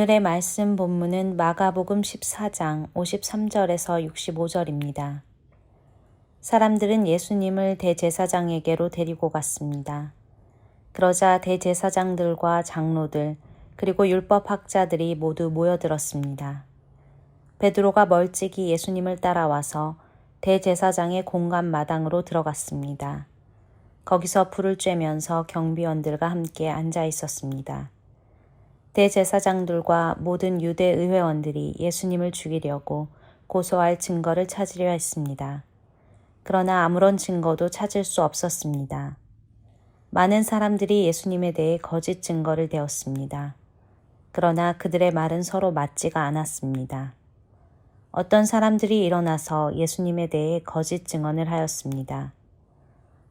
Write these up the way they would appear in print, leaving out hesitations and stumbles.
오늘의 말씀 본문은 마가복음 14장 53절에서 65절입니다. 사람들은 예수님을 대제사장에게로 데리고 갔습니다. 그러자 대제사장들과 장로들 그리고 율법학자들이 모두 모여들었습니다. 베드로가 멀찍이 예수님을 따라와서 대제사장의 공간 마당으로 들어갔습니다. 거기서 불을 쬐면서 경비원들과 함께 앉아 있었습니다. 대제사장들과 모든 유대 의회원들이 예수님을 죽이려고 고소할 증거를 찾으려 했습니다. 그러나 아무런 증거도 찾을 수 없었습니다. 많은 사람들이 예수님에 대해 거짓 증거를 대었습니다. 그러나 그들의 말은 서로 맞지가 않았습니다. 어떤 사람들이 일어나서 예수님에 대해 거짓 증언을 하였습니다.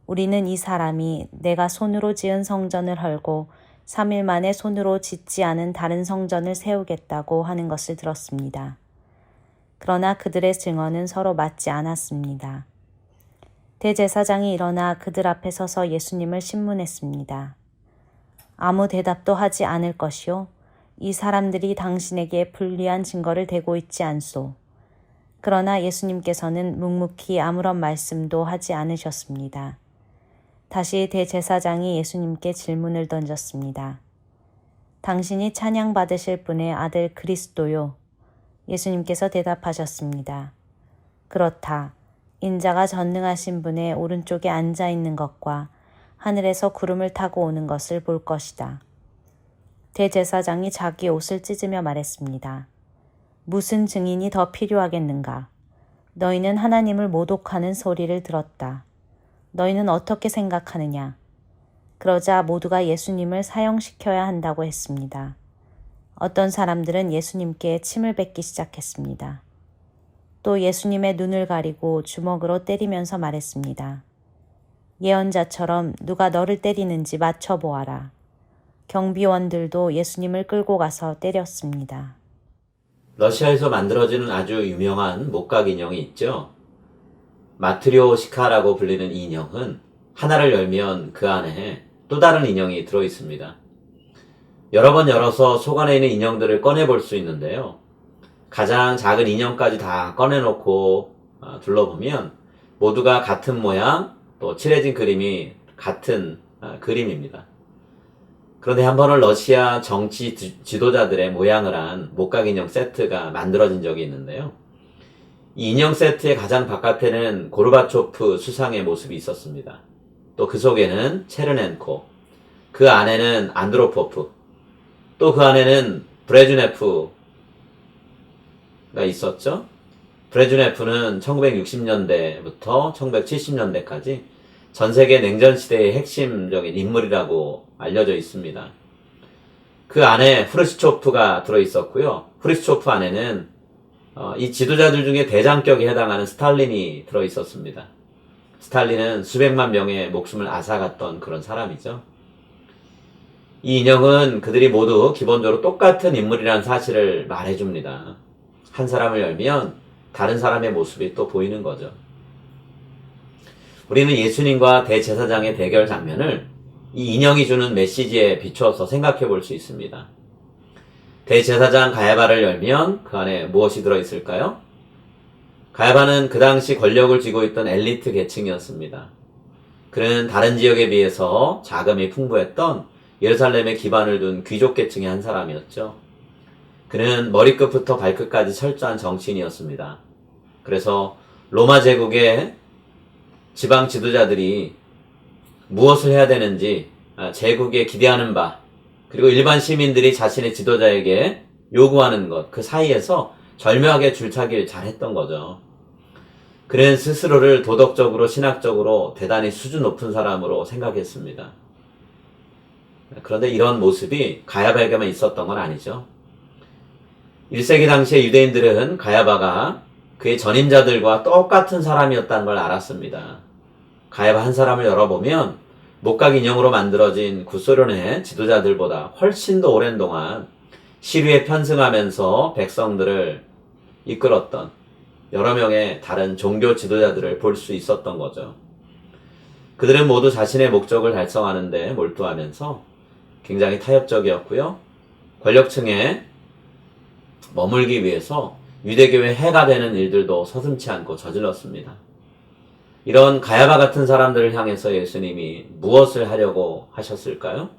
우리는 이 사람이 내가 손으로 지은 성전을 헐고 3일 만에 손으로 짓지 않은 다른 성전을 세우겠다고 하는 것을 들었습니다. 그러나 그들의 증언은 서로 맞지 않았습니다. 대제사장이 일어나 그들 앞에 서서 예수님을 신문했습니다. 아무 대답도 하지 않을 것이요. 이 사람들이 당신에게 불리한 증거를 대고 있지 않소. 그러나 예수님께서는 묵묵히 아무런 말씀도 하지 않으셨습니다. 다시 대제사장이 예수님께 질문을 던졌습니다. 당신이 찬양받으실 분의 아들 그리스도요? 예수님께서 대답하셨습니다. 그렇다. 인자가 전능하신 분의 오른쪽에 앉아 있는 것과 하늘에서 구름을 타고 오는 것을 볼 것이다. 대제사장이 자기 옷을 찢으며 말했습니다. 무슨 증인이 더 필요하겠는가? 너희는 하나님을 모독하는 소리를 들었다. 너희는 어떻게 생각하느냐? 그러자 모두가 예수님을 사형시켜야 한다고 했습니다. 어떤 사람들은 예수님께 침을 뱉기 시작했습니다. 또 예수님의 눈을 가리고 주먹으로 때리면서 말했습니다. 예언자처럼 누가 너를 때리는지 맞춰보아라. 경비원들도 예수님을 끌고 가서 때렸습니다. 러시아에서 만들어지는 아주 유명한 목각 인형이 있죠. 마트리오시카라고 불리는 이 인형은 하나를 열면 그 안에 또 다른 인형이 들어있습니다. 여러 번 열어서 속 안에 있는 인형들을 꺼내볼 수 있는데요. 가장 작은 인형까지 다 꺼내놓고 둘러보면 모두가 같은 모양, 또 칠해진 그림이 같은 그림입니다. 그런데 한 번은 러시아 정치 지도자들의 모양을 한 목각 인형 세트가 만들어진 적이 있는데요. 이 인형 세트의 가장 바깥에는 고르바초프 수상의 모습이 있었습니다. 또 그 속에는 체르넨코, 그 안에는 안드로포프, 또 그 안에는 브레즈네프가 있었죠. 브레즈네프는 1960년대부터 1970년대까지 전 세계 냉전 시대의 핵심적인 인물이라고 알려져 있습니다. 그 안에 후르시초프가 들어있었고요. 후르시초프 안에는 이 지도자들 중에 대장격에 해당하는 스탈린이 들어있었습니다. 스탈린은 수백만 명의 목숨을 앗아갔던 그런 사람이죠. 이 인형은 그들이 모두 기본적으로 똑같은 인물이라는 사실을 말해줍니다. 한 사람을 열면 다른 사람의 모습이 또 보이는 거죠. 우리는 예수님과 대제사장의 대결 장면을 이 인형이 주는 메시지에 비추어서 생각해 볼 수 있습니다. 대제사장 가야바를 열면 그 안에 무엇이 들어있을까요? 가야바는 그 당시 권력을 쥐고 있던 엘리트 계층이었습니다. 그는 다른 지역에 비해서 자금이 풍부했던 예루살렘에 기반을 둔 귀족 계층의 한 사람이었죠. 그는 머리끝부터 발끝까지 철저한 정치인이었습니다. 그래서 로마 제국의 지방 지도자들이 무엇을 해야 되는지 제국에 기대하는 바, 그리고 일반 시민들이 자신의 지도자에게 요구하는 것, 그 사이에서 절묘하게 줄타기를 잘했던 거죠. 그는 스스로를 도덕적으로, 신학적으로 대단히 수준 높은 사람으로 생각했습니다. 그런데 이런 모습이 가야바에게만 있었던 건 아니죠. 1세기 당시의 유대인들은 가야바가 그의 전임자들과 똑같은 사람이었다는 걸 알았습니다. 가야바 한 사람을 열어보면 목각 인형으로 만들어진 구소련의 지도자들보다 훨씬 더 오랜 동안 시류에 편승하면서 백성들을 이끌었던 여러 명의 다른 종교 지도자들을 볼 수 있었던 거죠. 그들은 모두 자신의 목적을 달성하는 데 몰두하면서 굉장히 타협적이었고요. 권력층의 머물기 위해서 유대교의 해가 되는 일들도 서슴지 않고 저질렀습니다. 이런 가야바 같은 사람들을 향해서 예수님이 무엇을 하려고 하셨을까요?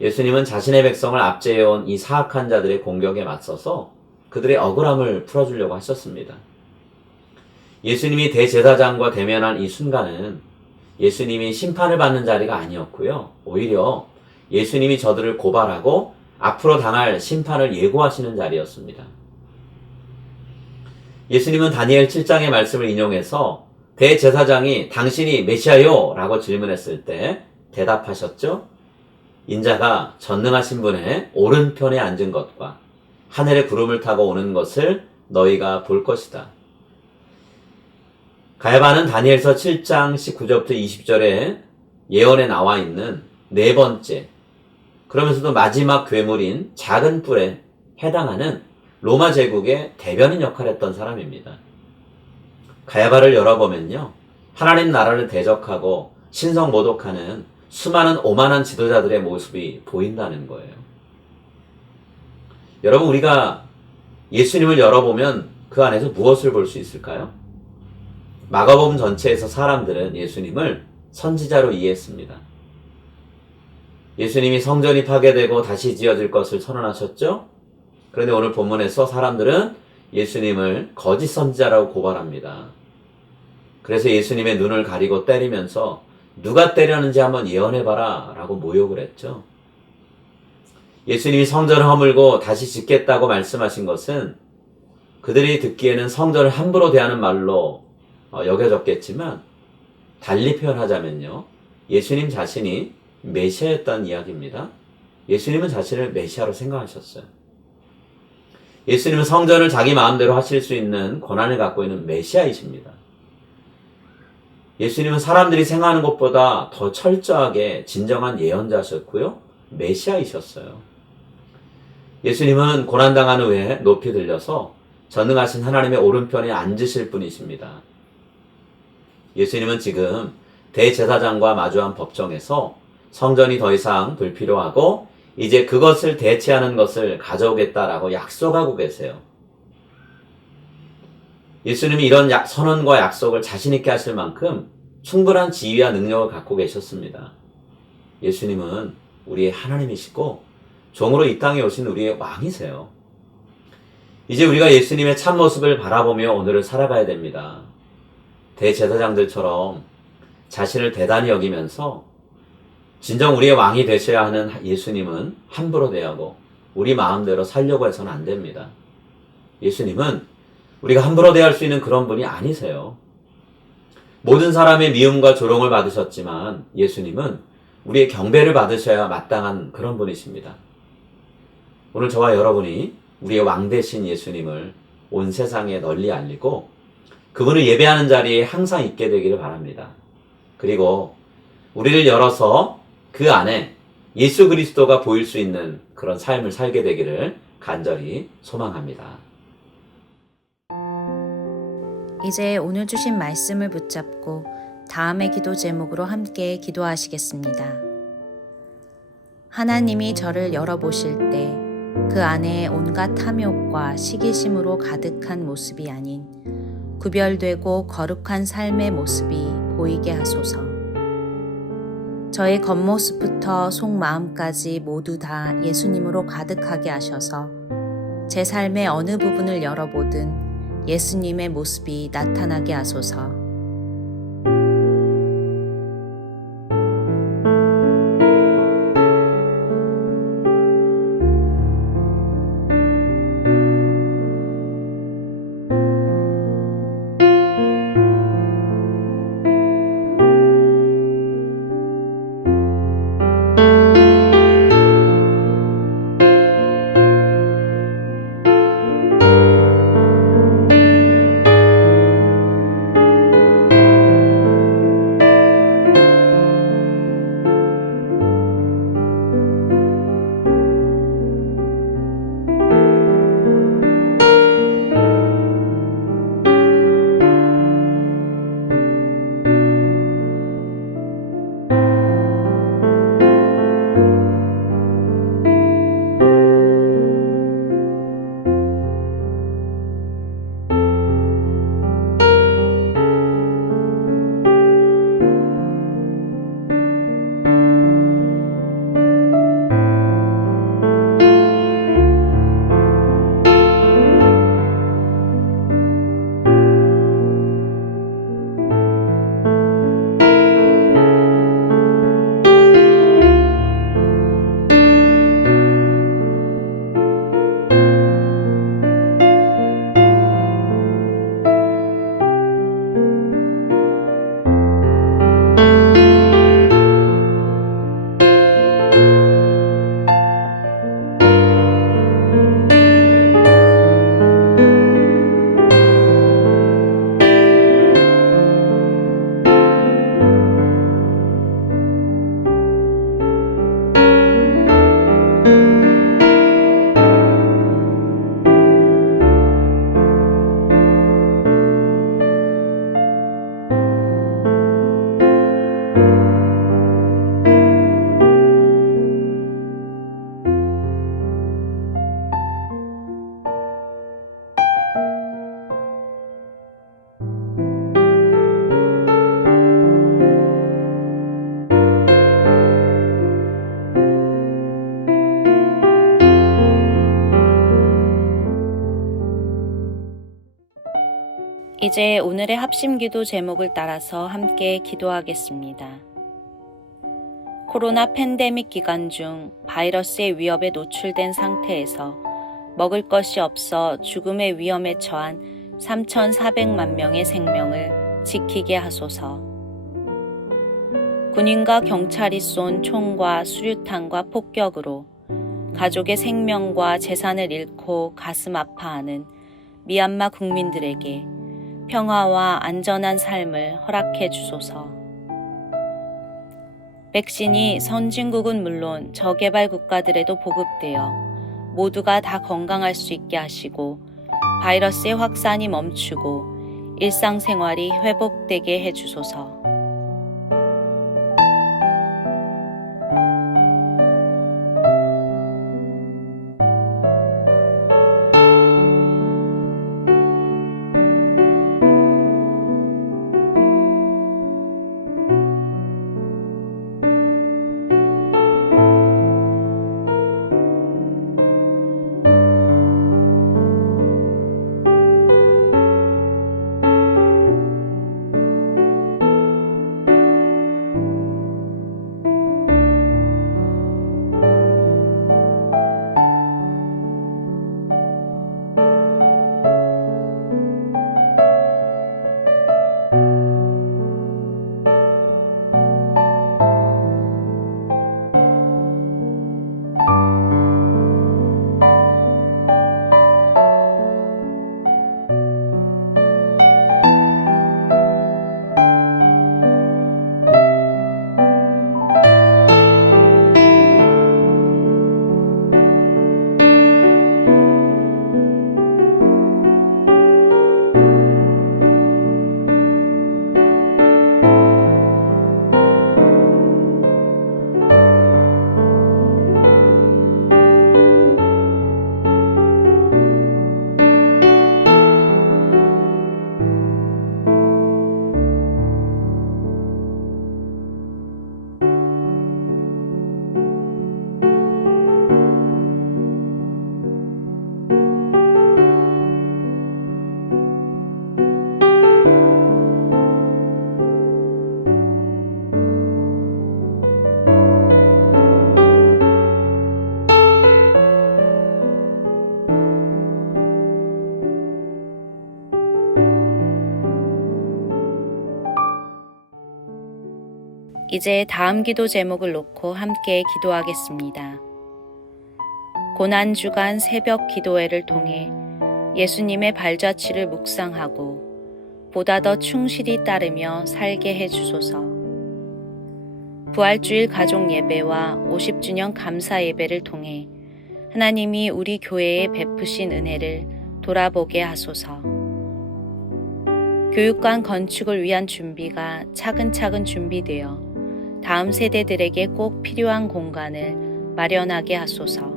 예수님은 자신의 백성을 압제해온 이 사악한 자들의 공격에 맞서서 그들의 억울함을 풀어주려고 하셨습니다. 예수님이 대제사장과 대면한 이 순간은 예수님이 심판을 받는 자리가 아니었고요. 오히려 예수님이 저들을 고발하고 앞으로 당할 심판을 예고하시는 자리였습니다. 예수님은 다니엘 7장의 말씀을 인용해서 대제사장이 당신이 메시아요? 라고 질문했을 때 대답하셨죠? 인자가 전능하신 분의 오른편에 앉은 것과 하늘의 구름을 타고 오는 것을 너희가 볼 것이다. 가야바는 다니엘서 7장 19절부터 20절에 예언에 나와 있는 네 번째, 그러면서도 마지막 괴물인 작은 뿔에 해당하는 로마 제국의 대변인 역할을 했던 사람입니다. 가야바를 열어보면요, 하나님 나라를 대적하고 신성 모독하는 수많은 오만한 지도자들의 모습이 보인다는 거예요. 여러분, 우리가 예수님을 열어보면 그 안에서 무엇을 볼 수 있을까요? 마가복음 전체에서 사람들은 예수님을 선지자로 이해했습니다. 예수님이 성전이 파괴되고 다시 지어질 것을 선언하셨죠? 그런데 오늘 본문에서 사람들은 예수님을 거짓 선지자라고 고발합니다. 그래서 예수님의 눈을 가리고 때리면서 누가 때렸는지 한번 예언해봐라 라고 모욕을 했죠. 예수님이 성전을 허물고 다시 짓겠다고 말씀하신 것은 그들이 듣기에는 성전을 함부로 대하는 말로 여겨졌겠지만, 달리 표현하자면요, 예수님 자신이 메시아였다는 이야기입니다. 예수님은 자신을 메시아로 생각하셨어요. 예수님은 성전을 자기 마음대로 하실 수 있는 권한을 갖고 있는 메시아이십니다. 예수님은 사람들이 생각하는 것보다 더 철저하게 진정한 예언자셨고요, 메시아이셨어요. 예수님은 고난당한 후에 높이 들려서 전능하신 하나님의 오른편에 앉으실 분이십니다. 예수님은 지금 대제사장과 마주한 법정에서 성전이 더 이상 불필요하고 이제 그것을 대체하는 것을 가져오겠다라고 약속하고 계세요. 예수님이 이런 선언과 약속을 자신 있게 하실 만큼 충분한 지위와 능력을 갖고 계셨습니다. 예수님은 우리의 하나님이시고 종으로 이 땅에 오신 우리의 왕이세요. 이제 우리가 예수님의 참모습을 바라보며 오늘을 살아가야 됩니다. 대제사장들처럼 자신을 대단히 여기면서 진정 우리의 왕이 되셔야 하는 예수님은 함부로 대하고 우리 마음대로 살려고 해서는 안 됩니다. 예수님은 우리가 함부로 대할 수 있는 그런 분이 아니세요. 모든 사람의 미움과 조롱을 받으셨지만 예수님은 우리의 경배를 받으셔야 마땅한 그런 분이십니다. 오늘 저와 여러분이 우리의 왕 되신 예수님을 온 세상에 널리 알리고 그분을 예배하는 자리에 항상 있게 되기를 바랍니다. 그리고 우리를 열어서 그 안에 예수 그리스도가 보일 수 있는 그런 삶을 살게 되기를 간절히 소망합니다. 이제 오늘 주신 말씀을 붙잡고 다음의 기도 제목으로 함께 기도하시겠습니다. 하나님이 저를 열어보실 때 그 안에 온갖 탐욕과 시기심으로 가득한 모습이 아닌 구별되고 거룩한 삶의 모습이 보이게 하소서. 저의 겉모습부터 속마음까지 모두 다 예수님으로 가득하게 하셔서 제 삶의 어느 부분을 열어보든 예수님의 모습이 나타나게 하소서. 이제 오늘의 합심기도 제목을 따라서 함께 기도하겠습니다. 코로나 팬데믹 기간 중 바이러스의 위협에 노출된 상태에서 먹을 것이 없어 죽음의 위험에 처한 3,400만 명의 생명을 지키게 하소서. 군인과 경찰이 쏜 총과 수류탄과 폭격으로 가족의 생명과 재산을 잃고 가슴 아파하는 미얀마 국민들에게 평화와 안전한 삶을 허락해 주소서. 백신이 선진국은 물론 저개발 국가들에도 보급되어 모두가 다 건강할 수 있게 하시고 바이러스의 확산이 멈추고 일상생활이 회복되게 해 주소서. 이제 다음 기도 제목을 놓고 함께 기도하겠습니다. 고난주간 새벽 기도회를 통해 예수님의 발자취를 묵상하고 보다 더 충실히 따르며 살게 해 주소서. 부활주일 가족 예배와 50주년 감사 예배를 통해 하나님이 우리 교회에 베푸신 은혜를 돌아보게 하소서. 교육관 건축을 위한 준비가 차근차근 준비되어 다음 세대들에게 꼭 필요한 공간을 마련하게 하소서.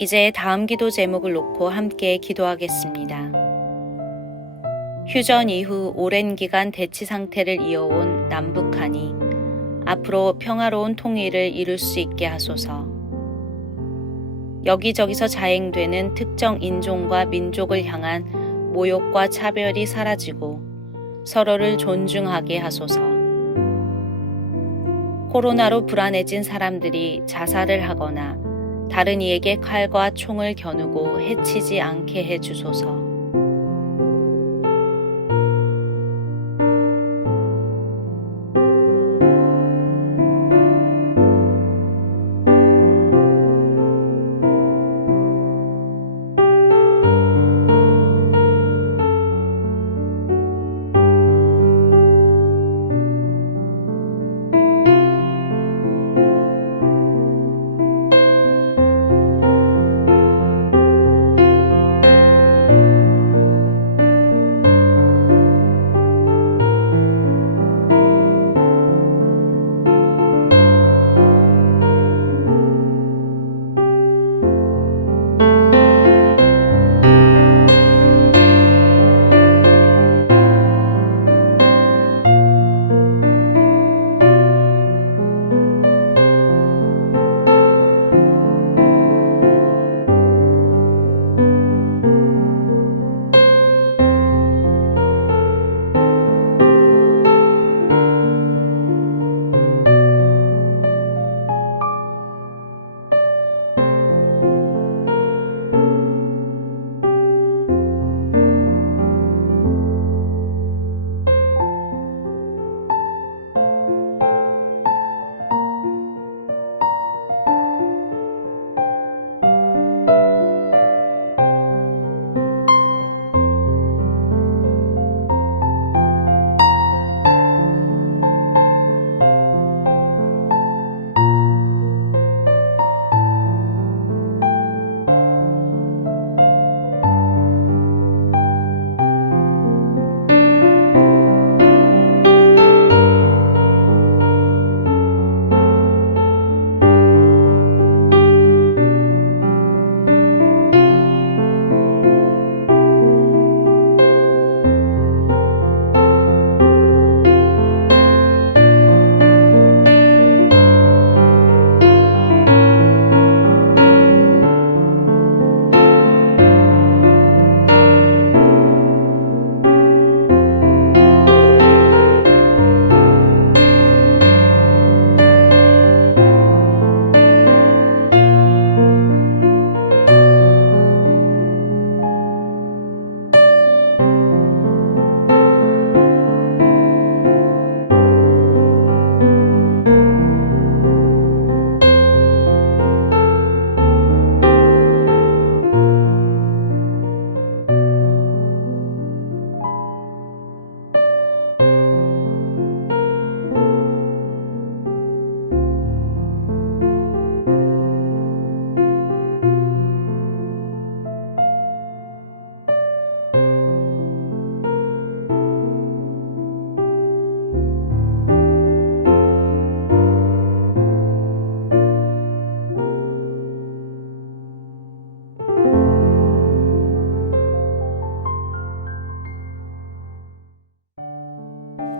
이제 다음 기도 제목을 놓고 함께 기도하겠습니다. 휴전 이후 오랜 기간 대치 상태를 이어온 남북한이 앞으로 평화로운 통일을 이룰 수 있게 하소서. 여기저기서 자행되는 특정 인종과 민족을 향한 모욕과 차별이 사라지고 서로를 존중하게 하소서. 코로나로 불안해진 사람들이 자살을 하거나 다른 이에게 칼과 총을 겨누고 해치지 않게 해 주소서.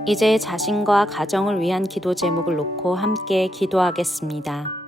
이제 자신과 가정을 위한 기도 제목을 놓고 함께 기도하겠습니다.